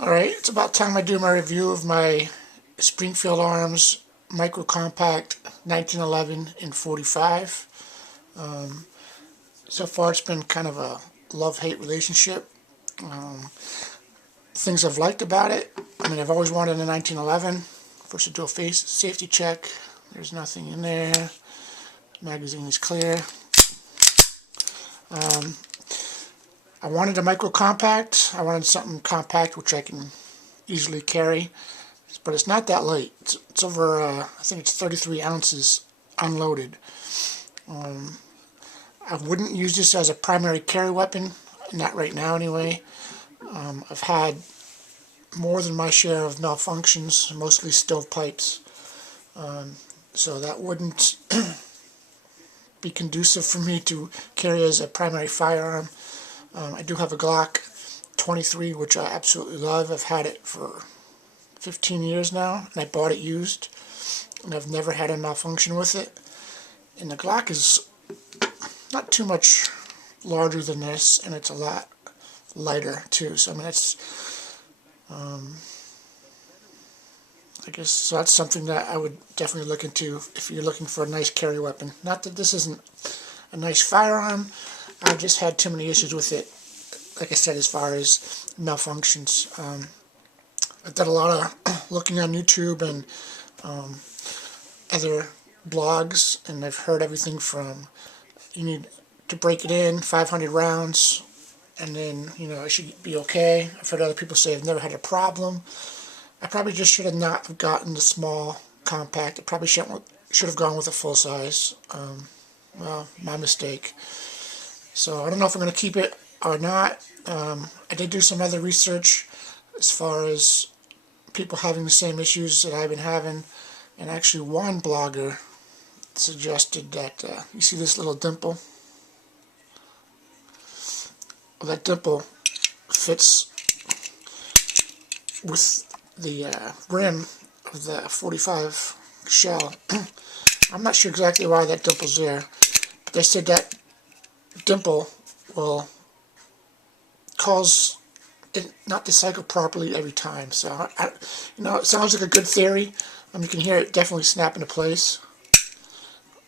Alright, it's about time I do my review of my Springfield Arms Micro Compact 1911 in 45. So far it's been kind of a love-hate relationship. Things I've liked about it, I've always wanted a 1911. First to do a safety check. There's nothing in there. Magazine is clear. I wanted a micro compact. I wanted something compact which I can easily carry, but it's not that light. It's over, I think it's 33 ounces unloaded. I wouldn't use this as a primary carry weapon, not right now anyway. I've had more than my share of malfunctions, mostly stovepipes, so that wouldn't be conducive for me to carry as a primary firearm. I do have a Glock 23, which I absolutely love. I've had it for 15 years now, and I bought it used, and I've never had a malfunction with it. And the Glock is not too much larger than this, and it's a lot lighter too. So I guess so that's something that I would definitely look into if you're looking for a nice carry weapon. Not that this isn't a nice firearm, I've just had too many issues with it, like I said, as far as malfunctions. I've done a lot of looking on YouTube and other blogs, and I've heard everything from you need to break it in 500 rounds and then it should be okay. I've heard other people say I've never had a problem. I probably just should have not have gotten the small compact. I probably should have gone with a full size. Well, my mistake. So I don't know if I'm going to keep it or not. I did do some other research as far as people having the same issues that I've been having, and actually one blogger suggested that you see this little dimple? Well, that dimple fits with the rim of the 45 shell. I'm not sure exactly why that dimple's there, but they said that dimple will cause it not to cycle properly every time. So it sounds like a good theory. You can hear it definitely snap into place.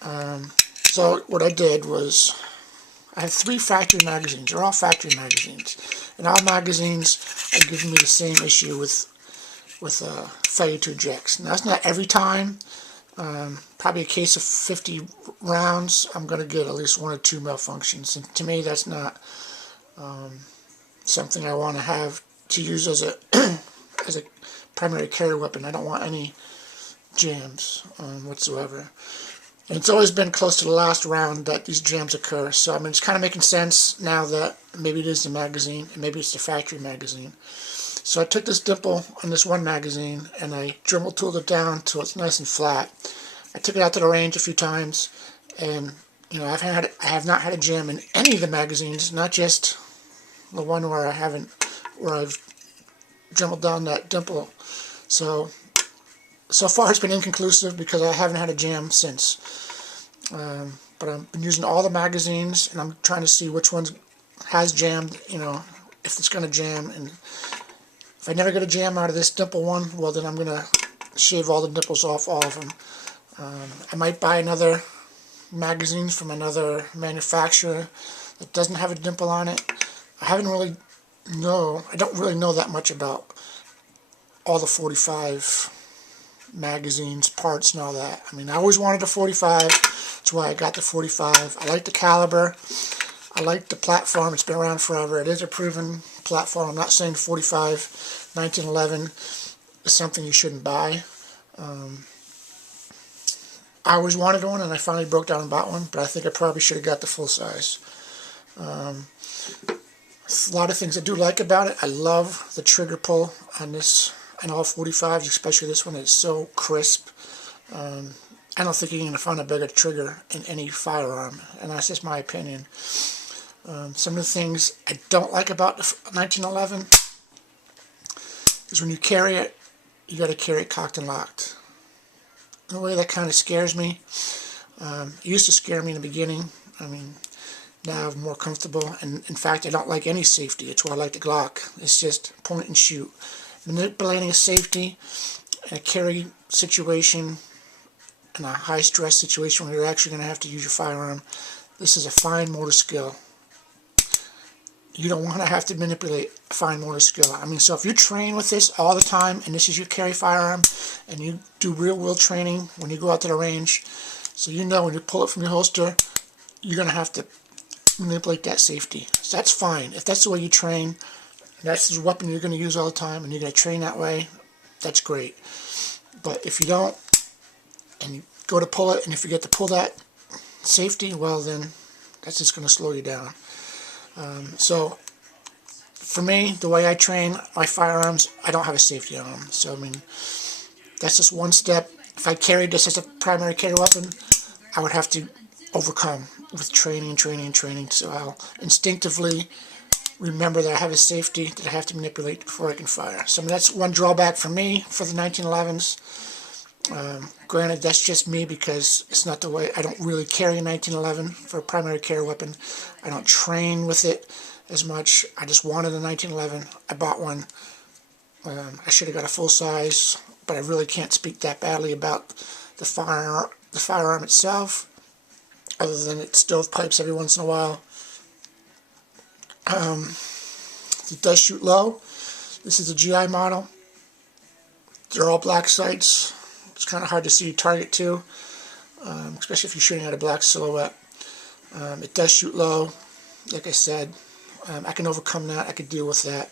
So what I did was I have 3 factory magazines. They're all factory magazines, and all magazines are giving me the same issue with failure to eject. Now that's not every time. Probably a case of 50 rounds, I'm going to get at least 1 or 2 malfunctions, and to me that's not something I want to have to use as a as a primary carry weapon. I don't want any jams whatsoever. And it's always been close to the last round that these jams occur. So it's kind of making sense now that maybe it is the magazine and maybe it's the factory magazine. So I took this dimple on this one magazine and I Dremel tooled it down till it's nice and flat. I took it out to the range a few times, and I have not had a jam in any of the magazines, not just the one where I've Dremeled down that dimple. So far it's been inconclusive because I haven't had a jam since. But I've been using all the magazines, and I'm trying to see which ones has jammed, if it's going to jam. And if I never get a jam out of this dimple one, well then I'm going to shave all the nipples off all of them. I might buy another magazine from another manufacturer that doesn't have a dimple on it. I don't really know that much about all the 45 magazines, parts, and all that. I always wanted a 45. That's why I got the 45. I like the caliber. I like the platform. It's been around forever. It is a proven platform. I'm not saying 45 1911 is something you shouldn't buy. I always wanted one, and I finally broke down and bought one, but I think I probably should have got the full size. A lot of things I do like about it. I love the trigger pull on this, and all 45s, especially this one. It's so crisp. I don't think you're going to find a better trigger in any firearm, and that's just my opinion. Some of the things I don't like about the 1911 is when you carry it, you got to carry it cocked and locked. In a way that kind of scares me. It used to scare me in the beginning. Now I'm more comfortable, and in fact I don't like any safety. It's why I like the Glock. It's just point and shoot. Manipulating a safety in a carry situation, in a high stress situation where you're actually going to have to use your firearm, this is a fine motor skill. You don't want to have to manipulate a fine motor skill. I mean, so if you train with this all the time, and this is your carry firearm, and you do real-world training when you go out to the range, so you know when you pull it from your holster, you're going to have to manipulate that safety. So that's fine. If that's the way you train, that's the weapon you're going to use all the time, and you're going to train that way, that's great. But if you don't, and you go to pull it, and you forget to pull that safety, well then, that's just going to slow you down. So, for me, the way I train my firearms, I don't have a safety on them. So, I mean, that's just one step. If I carried this as a primary carry weapon, I would have to overcome with training and training and training. So I'll instinctively remember that I have a safety that I have to manipulate before I can fire. So I mean, that's one drawback for me for the 1911s. Granted, that's just me because it's not the way. I don't really carry a 1911 for a primary carry weapon. I don't train with it as much. I just wanted a 1911. I bought one. I should have got a full size, but I really can't speak that badly about the firearm itself, other than it stovepipes every once in a while. It does shoot low. This is a GI model. They're all black sights. It's kind of hard to see your target too, especially if you're shooting at a black silhouette. It does shoot low, like I said. I can overcome that. I could deal with that.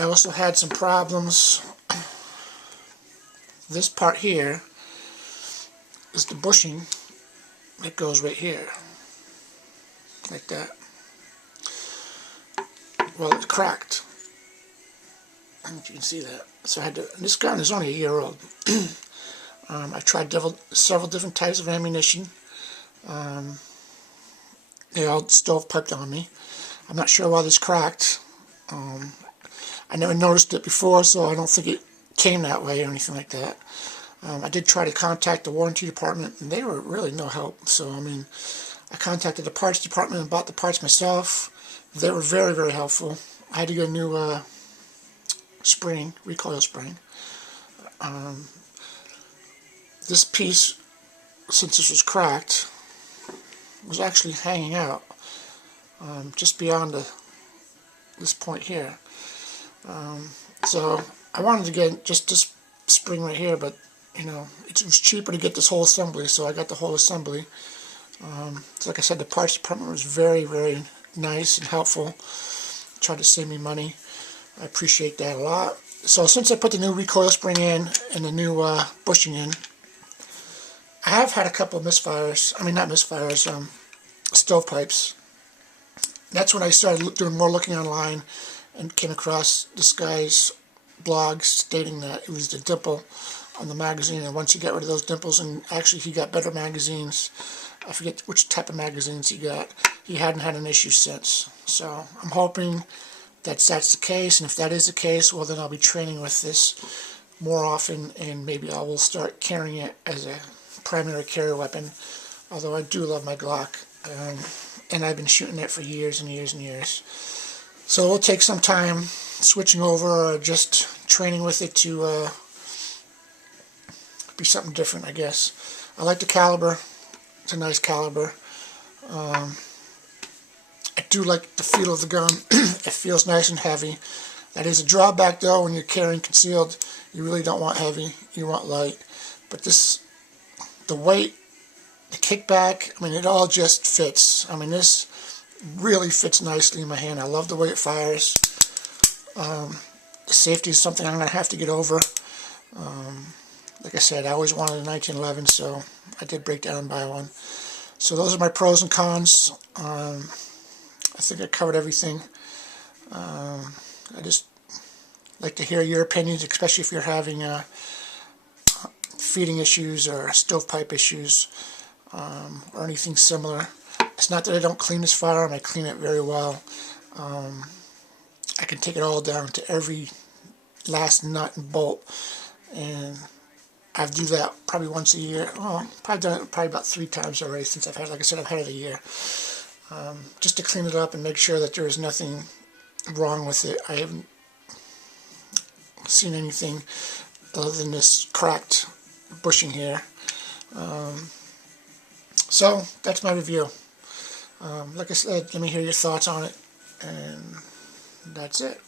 I also had some problems. This part here is the bushing that goes right here, like that. Well, it's cracked. I don't know if you can see that. So I had to. This gun is only a year old. I tried several different types of ammunition. They all stovepiped on me. I'm not sure why this cracked. I never noticed it before, so I don't think it came that way or anything like that. I did try to contact the warranty department, and they were really no help. So, I mean, I contacted the parts department and bought the parts myself. They were very, very helpful. I had to get a new spring, recoil spring. This piece, since this was cracked, was actually hanging out just beyond this point here. So I wanted to get just this spring right here, but you know, it was cheaper to get this whole assembly, so I got the whole assembly. So like I said, the parts department was very, very nice and helpful. Tried to save me money. I appreciate that a lot. So since I put the new recoil spring in and the new bushing in, I have had a couple of misfires. I mean, not misfires, stovepipes. That's when I started doing more looking online and came across this guy's blog stating that it was the dimple on the magazine, and once you get rid of those dimples, and actually he got better magazines, I forget which type of magazines he got, he hadn't had an issue since. So I'm hoping that's the case, and if that is the case, well then I'll be training with this more often, and maybe I will start carrying it as a primary carry weapon, although I do love my Glock, and I've been shooting it for years and years and years. So it'll take some time switching over or just training with it to be something different, I guess. I like the caliber. It's a nice caliber. I do like the feel of the gun. It feels nice and heavy. That is a drawback though. When you're carrying concealed, you really don't want heavy. You want light. But this, the weight, the kickback, I mean, it all just fits. I mean, this really fits nicely in my hand. I love the way it fires. The safety is something I'm going to have to get over. Like I said, I always wanted a 1911, so I did break down and buy one. So those are my pros and cons. I think I covered everything. I just like to hear your opinions, especially if you're having feeding issues or stovepipe issues or anything similar. It's not that I don't clean this firearm. I clean it very well. I can take it all down to every last nut and bolt, and I do that probably once a year. Oh, probably done it probably about 3 times already since I've had it. Like I said, I've had it a year. Just to clean it up and make sure that there is nothing wrong with it. I haven't seen anything other than this cracked bushing here. So that's my review. Like I said, let me hear your thoughts on it, and that's it.